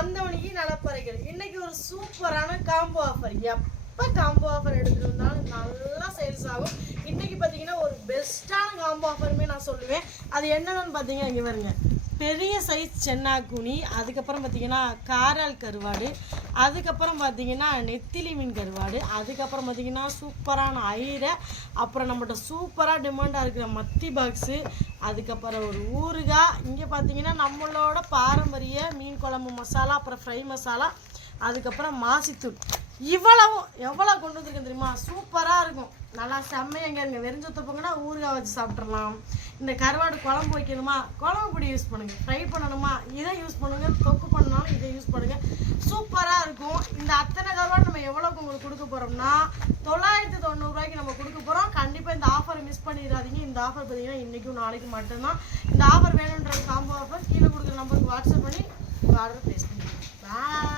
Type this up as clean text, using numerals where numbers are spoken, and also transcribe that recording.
வந்தவனைக்கு நலப்பறைகள். இன்னைக்கு ஒரு சூப்பரான காம்போ ஆஃபர். எப்போ காம்போ ஆஃபர் எடுத்துகிட்டு வந்தாலும் நல்லா சேல்ஸ் ஆகும். இன்னைக்கு பார்த்தீங்கன்னா ஒரு பெஸ்ட்டான காம்போ ஆஃபருமே நான் சொல்லுவேன். அது என்னென்னு பார்த்தீங்கன்னா இங்கே வருங்க, பெரிய சைஸ் சென்னாக்குனி, அதுக்கப்புறம் பார்த்தீங்கன்னா காரால் கருவாடு, அதுக்கப்புறம் பார்த்தீங்கன்னா நெத்திலி மீன் கருவாடு, அதுக்கப்புறம் பார்த்தீங்கன்னா சூப்பரான ஐரை, அப்புறம் நம்மகிட்ட சூப்பராக டிமாண்டாக இருக்கிற மத்தி பாக்ஸு, அதுக்கப்புறம் ஒரு ஊறுகாய். இங்கே பார்த்தீங்கன்னா நம்மளோட பாரம்பரிய மீன் குழம்பு மசாலா, அப்புறம் ஃப்ரை மசாலா, அதுக்கப்புறம் மாசித்தூள். இவ்வளவும் எவ்வளோ கொண்டு வந்துருக்கேன் தெரியுமா? சூப்பராக இருக்கும், நல்லா செம்மையங்க இருங்க. வெறிஞ்சொத்த போங்கன்னா ஊறுகாய் வச்சு சாப்பிட்றலாம். இந்த கருவாடு குழம்பு வைக்கணுமா, குழம்பு பொடி யூஸ் பண்ணுங்கள். ஃப்ரை பண்ணணுமா, இதை யூஸ் பண்ணுங்கள். தொக்கு பண்ணாலும் இதை யூஸ் பண்ணுங்கள். சூப்பராக இருக்கும். இந்த அத்தனை கருவாடு நம்ம எவ்வளோக்கு உங்களுக்கு கொடுக்க போகிறோம்னா 990 ரூபாய்க்கு நம்ம கொடுக்க போகிறோம். கண்டிப்பாக இந்த ஆஃபரை மிஸ் பண்ணிடாதீங்க. இந்த ஆஃபர் பார்த்தீங்கன்னா இன்றைக்கும் நாளைக்கு மட்டும்தான். இந்த ஆஃபர் வேணுன்ற காம்போ ஆஃபர் கீழே கொடுக்குற நம்பருக்கு வாட்ஸ்அப் பண்ணி ஆர்டர் ப்ளேஸ் பண்ணிடுங்க. பாய்.